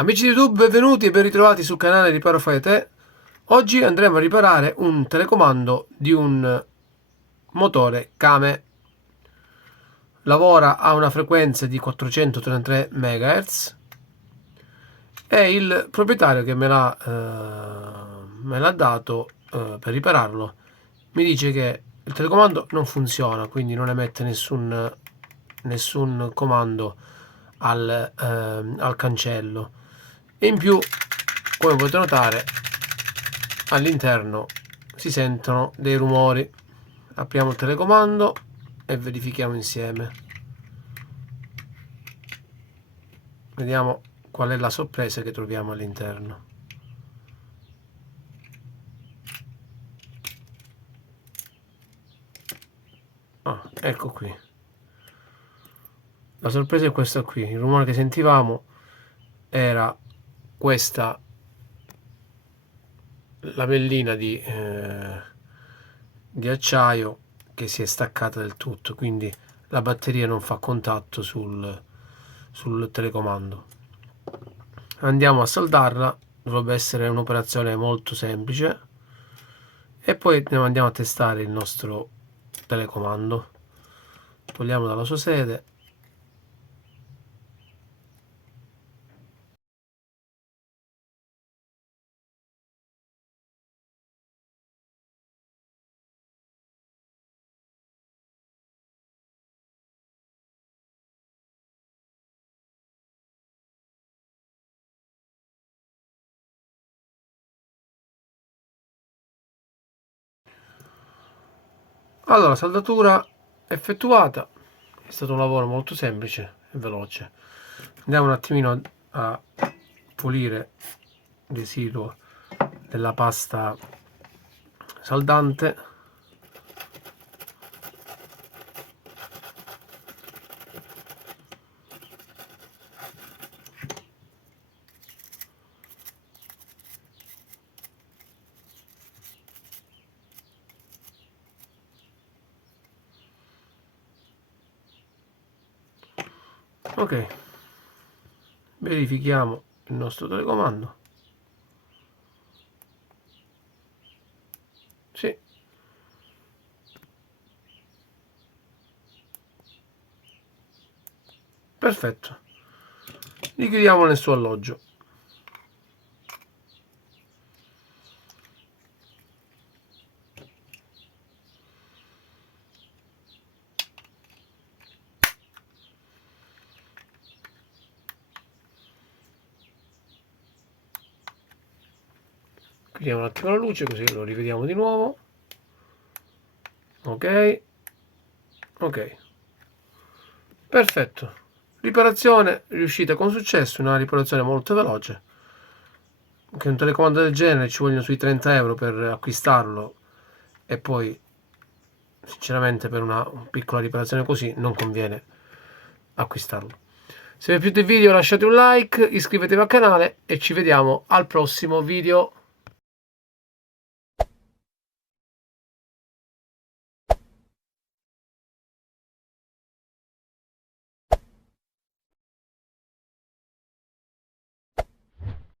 Amici di YouTube, benvenuti e ben ritrovati sul canale Riparo Fai Te. Oggi andremo a riparare un telecomando di un motore Kame. Lavora a una frequenza di 433 MHz e il proprietario che me l'ha dato per ripararlo mi dice che il telecomando non funziona, quindi non emette nessun comando al cancello. E in più, come potete notare, all'interno si sentono dei rumori. Apriamo il telecomando e verifichiamo insieme. Vediamo qual è la sorpresa che troviamo all'interno. Ecco qui. La sorpresa è questa qui. Il rumore che sentivamo era questa lamellina di acciaio che si è staccata del tutto, quindi la batteria non fa contatto sul telecomando. Andiamo a saldarla, dovrebbe essere un'operazione molto semplice, e poi andiamo a testare il nostro telecomando. Togliamo dalla sua sede. Allora, saldatura effettuata. È stato un lavoro molto semplice e veloce. Andiamo un attimino a pulire il residuo della pasta saldante. Ok, verifichiamo il nostro telecomando. Sì, perfetto. Richiudiamo nel suo alloggio. Chiudiamo un attimo la luce così lo rivediamo di nuovo. Ok, ok, perfetto. Riparazione riuscita con successo, una riparazione molto veloce. Che un telecomando del genere ci vogliono sui 30 euro per acquistarlo, e poi sinceramente per una piccola riparazione così non conviene acquistarlo. Se vi è piaciuto il video lasciate un like, iscrivetevi al canale e ci vediamo al prossimo video.